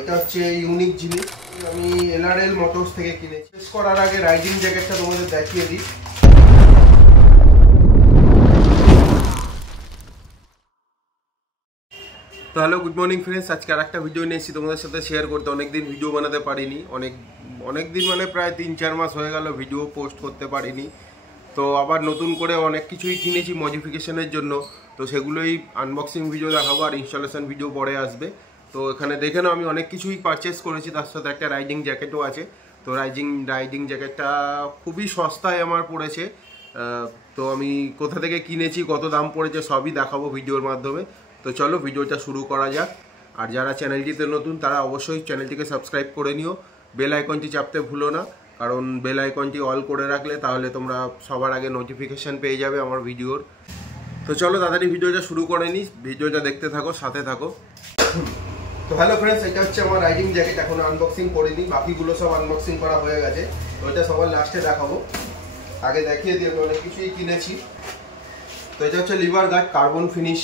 এটা হচ্ছে ইউনিক জিনিস, আমি এলআরএল মোটরস থেকে কিনেছি। শেষ করার আগে রাইডিং জ্যাকেটটা তোমাদের দেখিয়ে দিই। তো হ্যালো, গুড মর্নিং ফ্রেন্ডস। আজকে আর একটা ভিডিও নিয়েছি তোমাদের সাথে শেয়ার করতে। অনেকদিন ভিডিও বানাতে পারিনি, অনেকদিন মানে প্রায় 3-4 মাস হয়ে গেল ভিডিও পোস্ট করতে পারিনি। তো আবার নতুন করে অনেক কিছুই কিনেছি মডিফিকেশনের জন্য, তো সেগুলোই আনবক্সিং ভিডিও দেখাবো আর ইনস্টলেশন ভিডিও পরে আসবে। তো এখানে দেখে নাও আমি অনেক কিছুই পারচেস করেছি, তার সাথে একটা রাইডিং জ্যাকেটও আছে। তো রাইডিং জ্যাকেটটা খুবই সস্তায় আমার পড়েছে। তো আমি কোথা থেকে কিনেছি, কত দাম পড়েছে সবই দেখাবো ভিডিওর মাধ্যমে। তো চলো ভিডিওটা শুরু করা যাক। আর যারা চ্যানেলটিতে নতুন তারা অবশ্যই চ্যানেলটিকে সাবস্ক্রাইব করে নিও, বেল আইকনটি চাপতে ভুলো না, কারণ বেল আইকনটি অল করে রাখলে তাহলে তোমরা সবার আগে নোটিফিকেশান পেয়ে যাবে আমার ভিডিওর। তো চলো তাড়াতাড়ি ভিডিওটা শুরু করে নিই, ভিডিওটা দেখতে থাকো, সাথে থাকো। তো হ্যালো ফ্রেন্ডস, এটা হচ্ছে আমার রাইডিং জ্যাকেট। এখন আনবক্সিং করিনি, বাকিগুলো সব আনবক্সিং করা হয়ে গেছে। তো এটা সবার লাস্টে দেখাবো, আগে দেখিয়ে দিই আমি অনেক কিছুই কিনেছি। তো এটা হচ্ছে লিভার গার্ড, কার্বন ফিনিশ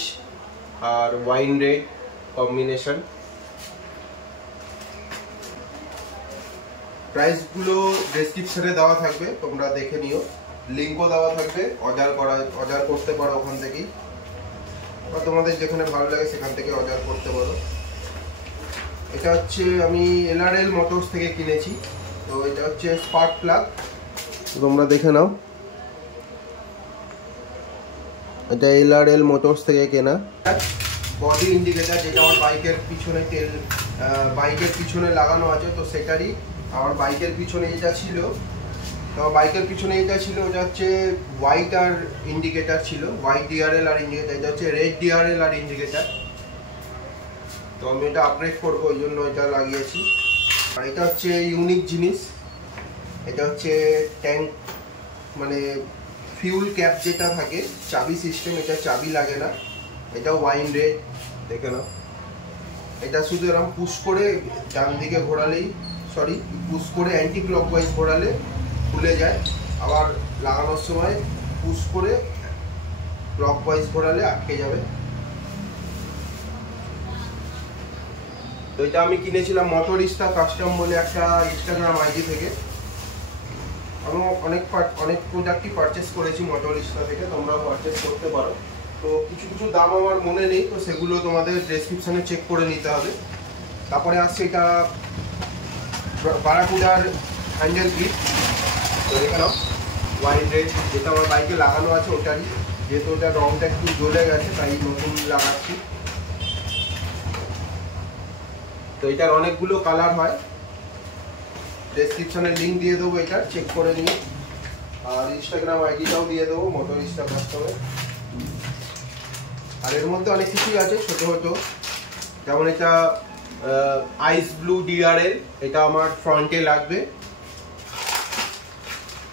আর ওয়াইন রেড কম্বিনেশন। প্রাইসগুলো ডেসক্রিপশনে দেওয়া থাকবে, তোমরা দেখে নিও। লিঙ্কও দেওয়া থাকবে, অর্ডার করতে পারো ওখান থেকেই, বা তোমাদের যেখানে ভালো লাগে সেখান থেকে অর্ডার করতে পারো। এটা হচ্ছে আমি এলআরএল মোটরস থেকে কিনেছি। তো এটা হচ্ছে স্পার্ক প্লাগ, তোমরা দেখে নাও। এটা এলআরএল মোটরস থেকে কেনা। বডি ইন্ডিকেটার, যেটা আমার বাইকের পিছনে লাগানো আছে, তো সেটারই আমার বাইকের পিছনে যেটা ছিল, ওটা হচ্ছে হোয়াইট আর ইন্ডিকেটার ছিল, হোয়াইট ডিআরএল আর ইন্ডিকেটার। এটা হচ্ছে রেড ডিআরএল আর ইন্ডিকেটার। তো আমি এটা আপগ্রেড করবো, ওই জন্য এটা লাগিয়েছি। আর এটা হচ্ছে ইউনিক জিনিস, এটা হচ্ছে ট্যাঙ্ক মানে ফিউল ক্যাপ যেটা থাকে, চাবি সিস্টেম, এটা চাবি লাগে না। এটা ওয়াইন রেড, দেখে নাও। এটা শুধু এরকম পুশ করে ডান দিকে পুশ করে অ্যান্টি ক্লকওয়াইজ ঘোরালে খুলে যায়, আবার লাগানোর সময় পুশ করে ক্লকওয়াইজ ঘোরালে আটকে যাবে। তো এটা আমি কিনেছিলাম মোটরিস্টা কাস্টম বলে একটা ইনস্টাগ্রাম আইডি থেকে। আমি অনেক প্রোডাক্টই পারচেস করেছি মোটরিস্টা থেকে, তোমরাও পারচেস করতে পারো। তো কিছু দাম আমার মনে নেই, তো সেগুলো তোমাদের ডেসক্রিপশনে চেক করে নিতে হবে। তারপরে আসছে এটা বারাকুডার হ্যান্ডেল গ্রিপ। তো দেখে নাও, ওয়াইন রেড, যেটা আমার বাইকে লাগানো আছে ওটারই, যেহেতু ওটার রংটা একটু জ্বলে গেছে তাই নতুন লাগাচ্ছি। তো এটার অনেকগুলো কালার হয়, ডেসক্রিপশনে লিঙ্ক দিয়ে দেবো, এটা চেক করে নিয়ে। আর ইনস্টাগ্রাম আইডিটাও দিয়ে দেবো, মোটরিস্টা কাস্টমের। আর এর মধ্যে অনেক কিছুই আছে ছোট ছোট, যেমন এটা আইস ব্লু ডিআরএল, এটা আমার ফ্রন্টে লাগবে।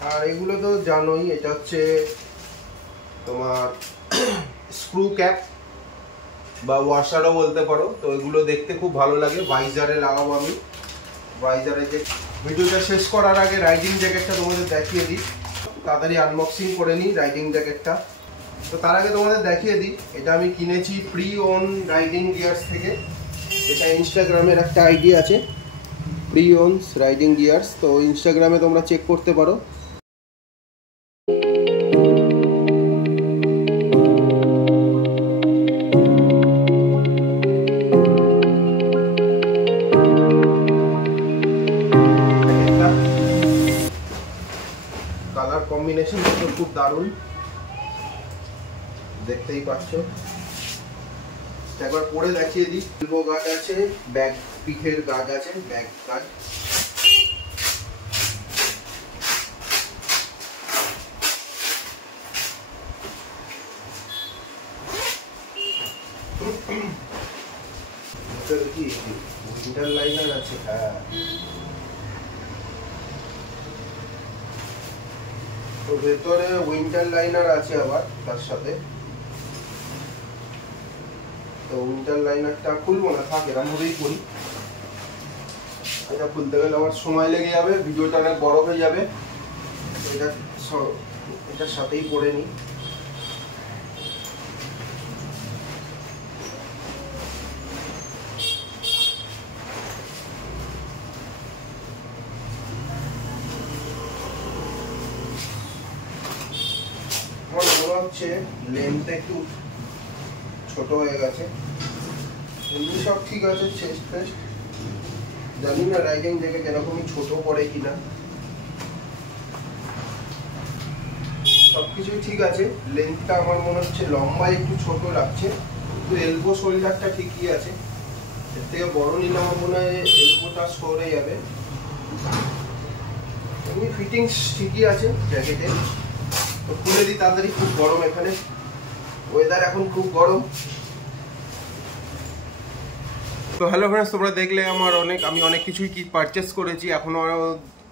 আর এগুলো তো জানোই, এটা হচ্ছে তোমার স্ক্রু ক্যাপ বা ওয়াশারও বলতে পারো। তো এগুলো দেখতে খুব ভালো লাগে, ভাইজারে লাগাবো আমি। ভাইজারে যে ভিডিওটা শেষ করার আগে রাইডিং জ্যাকেটটা তোমাদের দেখিয়ে দিই, তাড়াতাড়ি আনবক্সিং করে নিই রাইডিং জ্যাকেটটা। তো তার আগে তোমাদের দেখিয়ে দিই, এটা আমি কিনেছি প্রি ওন রাইডিং গিয়ার্স থেকে। এটা ইনস্টাগ্রামের একটা আইডি আছে, প্রি ওনস রাইডিং গিয়ার্স। তো ইনস্টাগ্রামে তোমরা চেক করতে পারো। কালার কম্বিনেশন খুব দারুণ, দেখতেই পাচ্ছ। একবার পরে দেখিয়ে দিই। এলবো গার্ড আছে, ব্যাক পিঠের গার্ড আছে, ব্যাক গার্ড। কি উইন্টার লাইনার আছে? হ্যাঁ, তো ভেতরে উইন্টার লাইনার আছে আবার তার সাথে। তো উইন্টার লাইনারটা খুলবো না, থাক এরকম ভাবেই খুলি। এটা খুলতে গেলে আমার সময় লেগে যাবে, ভিডিওটা অনেক বড় হয়ে যাবে। এটার সাথেই করে নিই। হচ্ছে লেন্থ একটু ছোট হয়ে গেছে, এমনি সব ঠিক আছে। চেস্ট ফেস্ট জানি না রাইডিং জ্যাকেট এরকমই ছোট পড়ে কিনা, সবকিছুই ঠিক আছে। লেন্থটা আমার মনে হচ্ছে লম্বা একটু ছোট লাগছে, কিন্তু এলবো শোল্ডারটা ঠিকই আছে। এর থেকে বড় নিলে আমার মনে হয় এলবোটা সরে যাবে। এমনি ফিটিংস ঠিকই আছে জ্যাকেটে। তো খুলে দিই তাড়াতাড়ি, খুব গরম এখানে, ওয়েদার এখন খুব গরম। তো হ্যালো ফ্রেন্ডস, তোমরা দেখলে আমি অনেক কিছুই পারচেস করেছি, এখনো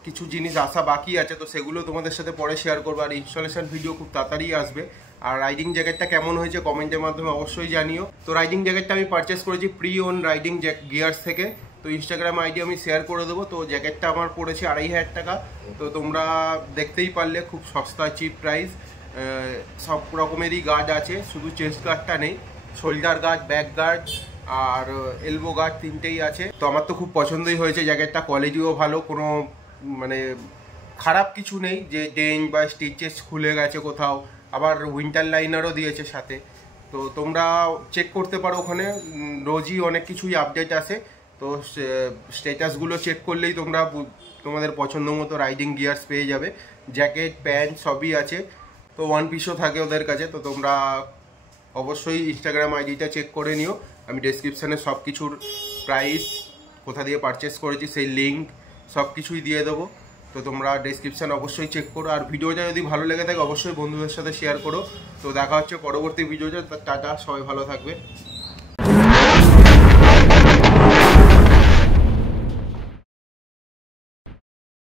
কিছু জিনিস আসা বাকি আছে, তো সেগুলো তোমাদের সাথে পরে শেয়ার করবো। আর ইনস্টলেশন ভিডিও খুব তাড়াতাড়ি আসবে। আর রাইডিং জ্যাকেটটা কেমন হয়েছে কমেন্টের মাধ্যমে অবশ্যই জানিও। তো রাইডিং জ্যাকেটটা আমি পারচেস করেছি প্রি ওন রাইডিং গিয়ার্স থেকে। তো ইনস্টাগ্রাম আইডি আমি শেয়ার করে দেবো। তো জ্যাকেটটা আমার পড়েছে 2500 টাকা। তো তোমরা দেখতেই পারলে খুব সস্তা, চিপ প্রাইস। সব রকমেরই গার্ড আছে, শুধু চেস্ট গার্ডটা নেই, শোল্ডার গার্ড, ব্যাক গার্ড আর এলবো গার্ড তিনটেই আছে। তো আমার তো খুব পছন্দই হয়েছে জ্যাকেটটা, কোয়ালিটিও ভালো, কোনো মানে খারাপ কিছু নেই যে ডেঞ্চ বা স্টিচেস খুলে গেছে কোথাও। আবার উইন্টার লাইনারও দিয়েছে সাথে। তো তোমরা চেক করতে পারো, ওখানে রোজই অনেক কিছুই আপডেট আসে। তো স্ট্যাটাসগুলো চেক করলেই তোমরা তোমাদের পছন্দ মতো রাইডিং গিয়ার্স পেয়ে যাবে। জ্যাকেট, প্যান্ট সবই আছে। তো ওয়ান পিসও থাকে ওদের কাছে। তো তোমরা অবশ্যই ইনস্টাগ্রাম আইডিটা চেক করে নিও। আমি ডেসক্রিপশানে সব কিছুর প্রাইস, কোথা দিয়ে পারচেস করেছি সেই লিঙ্ক সব কিছুই দিয়ে দেবো। তো তোমরা ডেসক্রিপশান অবশ্যই চেক করো। আর ভিডিওটা যদি ভালো লেগে থাকে অবশ্যই বন্ধুদের সাথে শেয়ার করো। তো দেখা হচ্ছে পরবর্তী ভিডিওতে। টাটা, সবাই ভালো থাকবে।